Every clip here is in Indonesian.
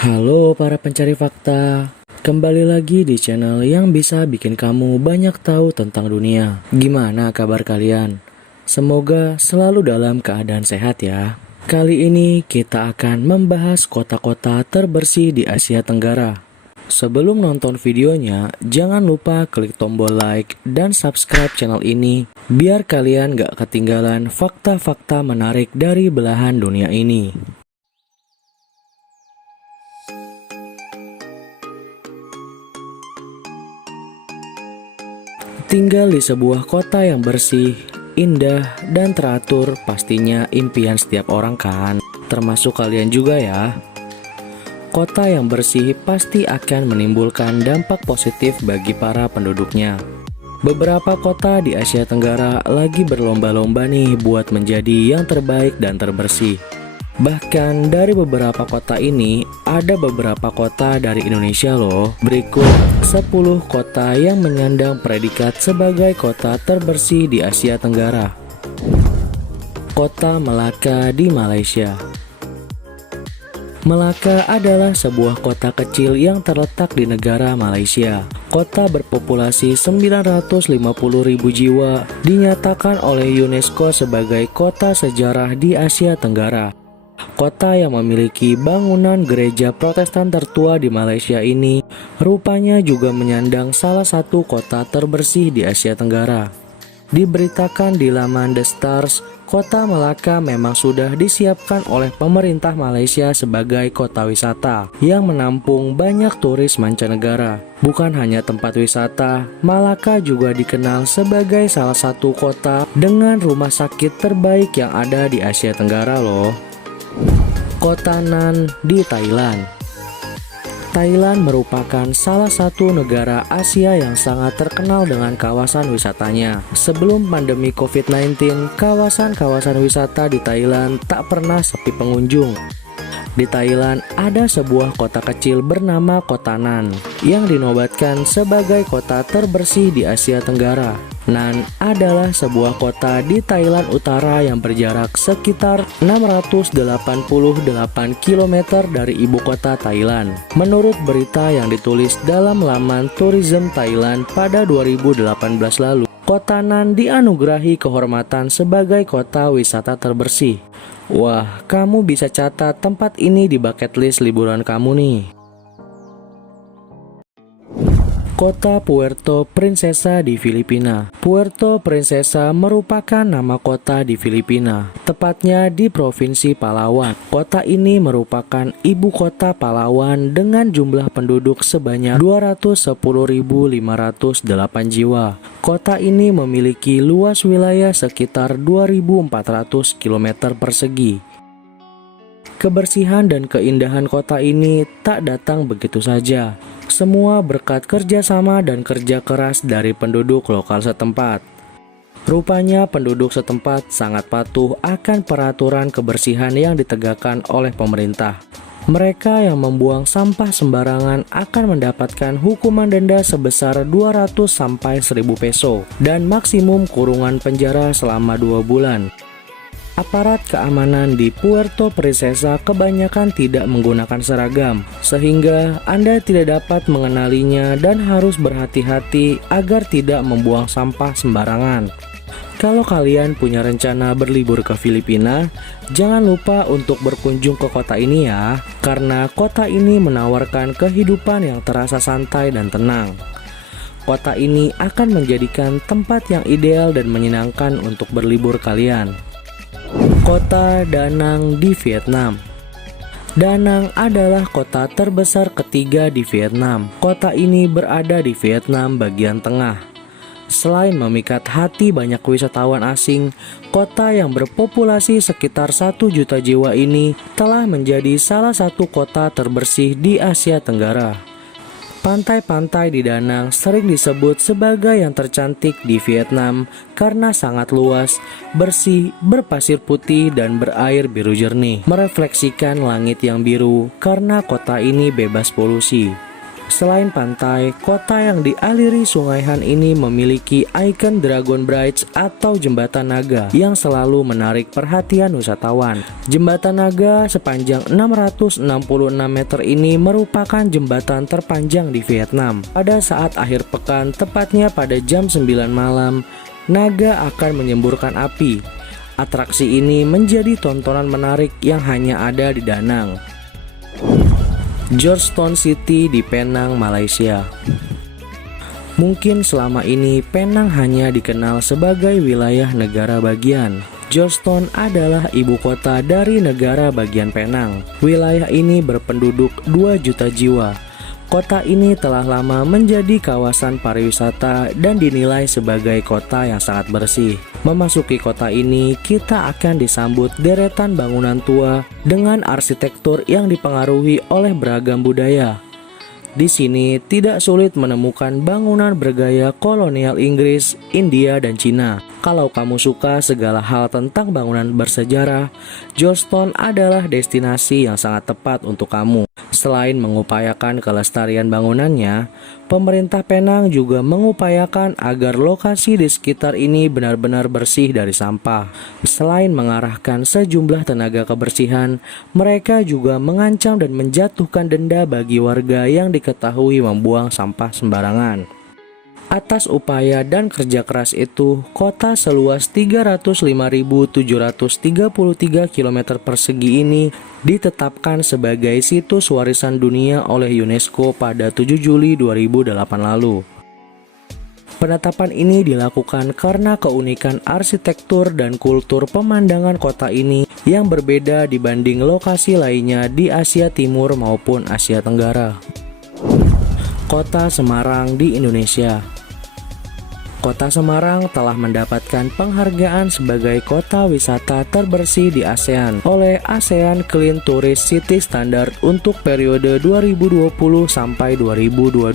Halo para pencari fakta, kembali lagi di channel yang bisa bikin kamu banyak tahu tentang dunia. Gimana kabar kalian? Semoga selalu dalam keadaan sehat ya. Kali ini kita akan membahas kota-kota terbersih di Asia Tenggara. Sebelum nonton videonya, jangan lupa klik tombol like dan subscribe channel ini biar kalian gak ketinggalan fakta-fakta menarik dari belahan dunia ini. Tinggal di sebuah kota yang bersih, indah, dan teratur pastinya impian setiap orang kan, termasuk kalian juga ya. Kota yang bersih pasti akan menimbulkan dampak positif bagi para penduduknya. Beberapa kota di Asia Tenggara lagi berlomba-lomba nih buat menjadi yang terbaik dan terbersih. Bahkan dari beberapa kota ini, ada beberapa kota dari Indonesia loh. Berikut 10 kota yang menyandang predikat sebagai kota terbersih di Asia Tenggara. Kota Melaka di Malaysia. Melaka adalah sebuah kota kecil yang terletak di negara Malaysia. Kota berpopulasi 950.000 jiwa dinyatakan oleh UNESCO sebagai kota sejarah di Asia Tenggara. Kota yang memiliki bangunan gereja Protestan tertua di Malaysia ini rupanya juga menyandang salah satu kota terbersih di Asia Tenggara. Diberitakan di laman The Stars, kota Melaka memang sudah disiapkan oleh pemerintah Malaysia sebagai kota wisata yang menampung banyak turis mancanegara. Bukan hanya tempat wisata, Malaka juga dikenal sebagai salah satu kota dengan rumah sakit terbaik yang ada di Asia Tenggara loh. Kota Nan di Thailand. Thailand merupakan salah satu negara Asia yang sangat terkenal dengan kawasan wisatanya. Sebelum pandemi COVID-19, kawasan-kawasan wisata di Thailand tak pernah sepi pengunjung. Di Thailand ada sebuah kota kecil bernama Kota Nan yang dinobatkan sebagai kota terbersih di Asia Tenggara. Nan adalah sebuah kota di Thailand Utara yang berjarak sekitar 688 km dari ibu kota Thailand. Menurut berita yang ditulis dalam laman Tourism Thailand pada 2018 lalu, Kota Nan dianugerahi kehormatan sebagai kota wisata terbersih. Wah, kamu bisa catat tempat ini di bucket list liburan kamu nih. Kota Puerto Princesa di Filipina. Puerto Princesa merupakan nama kota di Filipina, tepatnya di Provinsi Palawan. Kota ini merupakan ibu kota Palawan dengan jumlah penduduk sebanyak 210.508 jiwa. Kota ini memiliki luas wilayah sekitar 2.400 km persegi. Kebersihan dan keindahan kota ini tak datang begitu saja. Semua berkat kerjasama dan kerja keras dari penduduk lokal setempat. Rupanya penduduk setempat sangat patuh akan peraturan kebersihan yang ditegakkan oleh pemerintah. Mereka yang membuang sampah sembarangan akan mendapatkan hukuman denda sebesar 200 sampai 1.000 peso dan maksimum kurungan penjara selama 2 bulan. Aparat keamanan di Puerto Princesa kebanyakan tidak menggunakan seragam, sehingga Anda tidak dapat mengenalinya dan harus berhati-hati agar tidak membuang sampah sembarangan. Kalau kalian punya rencana berlibur ke Filipina, jangan lupa untuk berkunjung ke kota ini ya, karena kota ini menawarkan kehidupan yang terasa santai dan tenang. Kota ini akan menjadikan tempat yang ideal dan menyenangkan untuk berlibur kalian. Kota Da Nang di Vietnam. Da Nang adalah kota terbesar ketiga di Vietnam. Kota ini berada di Vietnam bagian tengah. Selain memikat hati banyak wisatawan asing, kota yang berpopulasi sekitar 1 juta jiwa ini telah menjadi salah satu kota terbersih di Asia Tenggara. Pantai-pantai di Da Nang sering disebut sebagai yang tercantik di Vietnam karena sangat luas, bersih, berpasir putih dan berair biru jernih, merefleksikan langit yang biru karena kota ini bebas polusi. Selain pantai, kota yang dialiri Sungai Han ini memiliki ikon Dragon Bridge atau jembatan naga yang selalu menarik perhatian wisatawan. Jembatan naga sepanjang 666 meter ini merupakan jembatan terpanjang di Vietnam. Pada saat akhir pekan, tepatnya pada jam 9 malam, naga akan menyemburkan api. Atraksi ini menjadi tontonan menarik yang hanya ada di Da Nang. Georgetown City di Penang, Malaysia. Mungkin selama ini Penang hanya dikenal sebagai wilayah negara bagian. Georgetown adalah ibu kota dari negara bagian Penang. Wilayah ini berpenduduk 2 juta jiwa. Kota ini telah lama menjadi kawasan pariwisata dan dinilai sebagai kota yang sangat bersih. Memasuki kota ini, kita akan disambut deretan bangunan tua dengan arsitektur yang dipengaruhi oleh beragam budaya. Di sini tidak sulit menemukan bangunan bergaya kolonial Inggris, India, dan Cina. Kalau kamu suka segala hal tentang bangunan bersejarah, Georgetown adalah destinasi yang sangat tepat untuk kamu. Selain mengupayakan kelestarian bangunannya, pemerintah Penang juga mengupayakan agar lokasi di sekitar ini benar-benar bersih dari sampah. Selain mengarahkan sejumlah tenaga kebersihan, mereka juga mengancam dan menjatuhkan denda bagi warga yang diketahui membuang sampah sembarangan. Atas upaya dan kerja keras itu, kota seluas 305.733 km persegi ini ditetapkan sebagai situs warisan dunia oleh UNESCO pada 7 Juli 2008 lalu. Penetapan ini dilakukan karena keunikan arsitektur dan kultur pemandangan kota ini yang berbeda dibanding lokasi lainnya di Asia Timur maupun Asia Tenggara. Kota Semarang di Indonesia. Kota Semarang telah mendapatkan penghargaan sebagai kota wisata terbersih di ASEAN oleh ASEAN Clean Tourist City Standard untuk periode 2020 sampai 2022.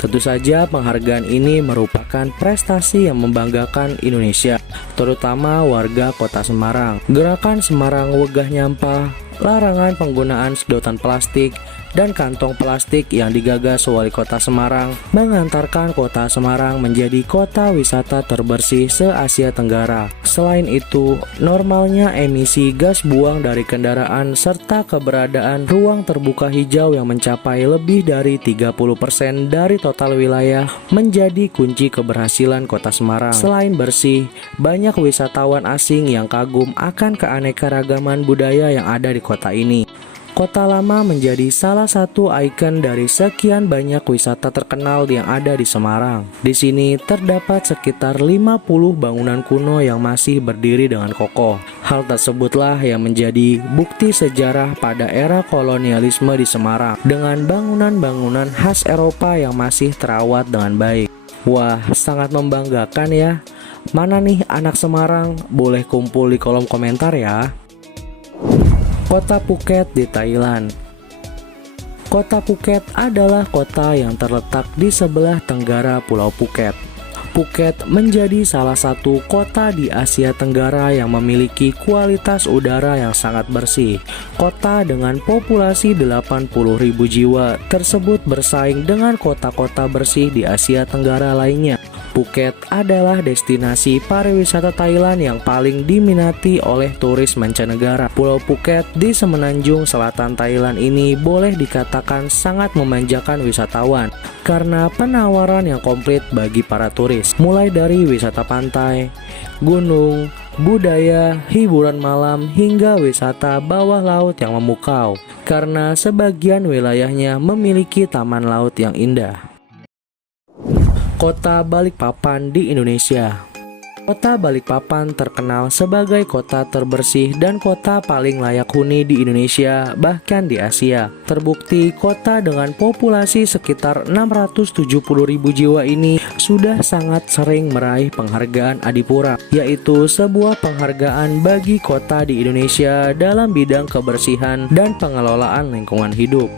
Tentu saja penghargaan ini merupakan prestasi yang membanggakan Indonesia, terutama warga Kota Semarang. Gerakan Semarang Wegah Nyampah, larangan penggunaan sedotan plastik dan kantong plastik yang digagas Wali Kota Semarang mengantarkan Kota Semarang menjadi kota wisata terbersih se-Asia Tenggara. Selain itu, normalnya emisi gas buang dari kendaraan serta keberadaan ruang terbuka hijau yang mencapai lebih dari 30% dari total wilayah menjadi kunci keberhasilan Kota Semarang. Selain bersih, banyak wisatawan asing yang kagum akan keanekaragaman budaya yang ada di kota ini. Kota Lama menjadi salah satu ikon dari sekian banyak wisata terkenal yang ada di Semarang. Di sini terdapat sekitar 50 bangunan kuno yang masih berdiri dengan kokoh. Hal tersebutlah yang menjadi bukti sejarah pada era kolonialisme di Semarang dengan bangunan-bangunan khas Eropa yang masih terawat dengan baik. Wah, sangat membanggakan ya. Mana nih anak Semarang? Boleh kumpul di kolom komentar ya. Kota Phuket di Thailand. Kota Phuket adalah kota yang terletak di sebelah tenggara Pulau Phuket. Phuket menjadi salah satu kota di Asia Tenggara yang memiliki kualitas udara yang sangat bersih. Kota dengan populasi 80.000 jiwa tersebut bersaing dengan kota-kota bersih di Asia Tenggara lainnya. Phuket adalah destinasi pariwisata Thailand yang paling diminati oleh turis mancanegara. Pulau Phuket di semenanjung selatan Thailand ini boleh dikatakan sangat memanjakan wisatawan karena penawaran yang komplit bagi para turis, mulai dari wisata pantai, gunung, budaya, hiburan malam, hingga wisata bawah laut yang memukau karena sebagian wilayahnya memiliki taman laut yang indah. Kota Balikpapan di Indonesia. Kota Balikpapan terkenal sebagai kota terbersih dan kota paling layak huni di Indonesia, bahkan di Asia. Terbukti kota dengan populasi sekitar 670.000 jiwa ini sudah sangat sering meraih penghargaan Adipura, yaitu sebuah penghargaan bagi kota di Indonesia dalam bidang kebersihan dan pengelolaan lingkungan hidup.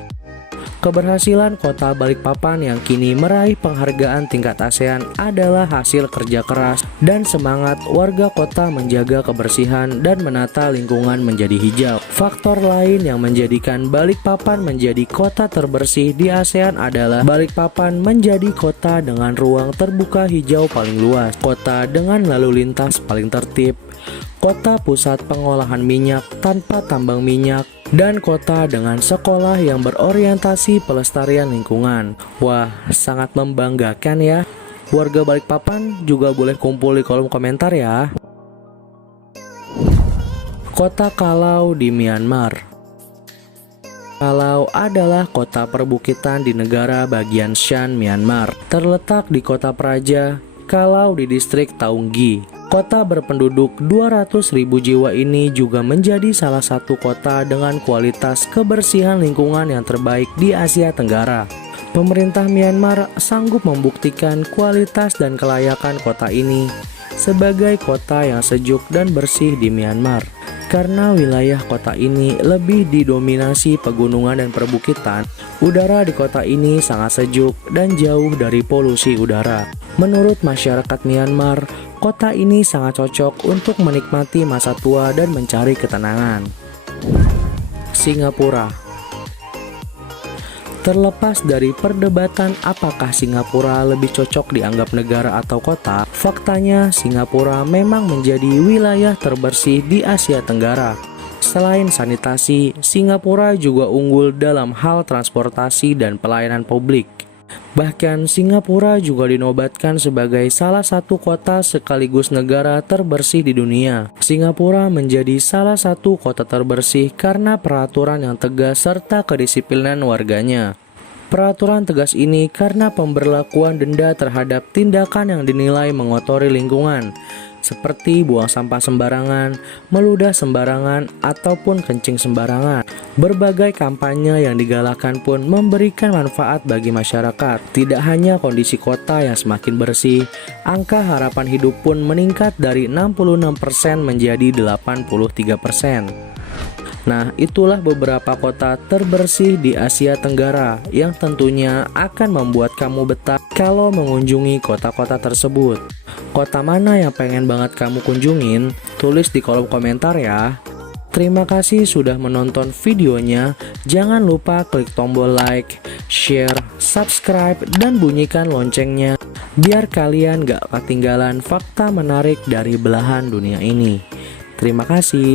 Keberhasilan kota Balikpapan yang kini meraih penghargaan tingkat ASEAN adalah hasil kerja keras dan semangat warga kota menjaga kebersihan dan menata lingkungan menjadi hijau. Faktor lain yang menjadikan Balikpapan menjadi kota terbersih di ASEAN adalah Balikpapan menjadi kota dengan ruang terbuka hijau paling luas, kota dengan lalu lintas paling tertib, kota pusat pengolahan minyak tanpa tambang minyak, dan kota dengan sekolah yang berorientasi pelestarian lingkungan. Wah, sangat membanggakan ya. Warga Balikpapan juga boleh kumpul di kolom komentar ya. Kota Kalau di Myanmar. Kalau adalah kota perbukitan di negara bagian Shan, Myanmar. Terletak di kota Praja, Kalau di distrik Taunggi. Kota berpenduduk 200.000 jiwa ini juga menjadi salah satu kota dengan kualitas kebersihan lingkungan yang terbaik di Asia Tenggara. Pemerintah Myanmar sanggup membuktikan kualitas dan kelayakan kota ini sebagai kota yang sejuk dan bersih di Myanmar. Karena wilayah kota ini lebih didominasi pegunungan dan perbukitan, udara di kota ini sangat sejuk dan jauh dari polusi udara. Menurut masyarakat Myanmar, kota ini sangat cocok untuk menikmati masa tua dan mencari ketenangan. Singapura. Terlepas dari perdebatan apakah Singapura lebih cocok dianggap negara atau kota, faktanya Singapura memang menjadi wilayah terbersih di Asia Tenggara. Selain sanitasi, Singapura juga unggul dalam hal transportasi dan pelayanan publik. Bahkan Singapura juga dinobatkan sebagai salah satu kota sekaligus negara terbersih di dunia. Singapura menjadi salah satu kota terbersih karena peraturan yang tegas serta kedisiplinan warganya. Peraturan tegas ini karena pemberlakuan denda terhadap tindakan yang dinilai mengotori lingkungan, seperti buang sampah sembarangan, meludah sembarangan, ataupun kencing sembarangan. Berbagai kampanye yang digalakan pun memberikan manfaat bagi masyarakat. Tidak hanya kondisi kota yang semakin bersih, angka harapan hidup pun meningkat dari 66% menjadi 83%. Nah, itulah beberapa kota terbersih di Asia Tenggara yang tentunya akan membuat kamu betah kalau mengunjungi kota-kota tersebut. Kota mana yang pengen banget kamu kunjungin? Tulis di kolom komentar ya. Terima kasih sudah menonton videonya. Jangan lupa klik tombol like, share, subscribe, dan bunyikan loncengnya biar kalian gak ketinggalan fakta menarik dari belahan dunia ini. Terima kasih.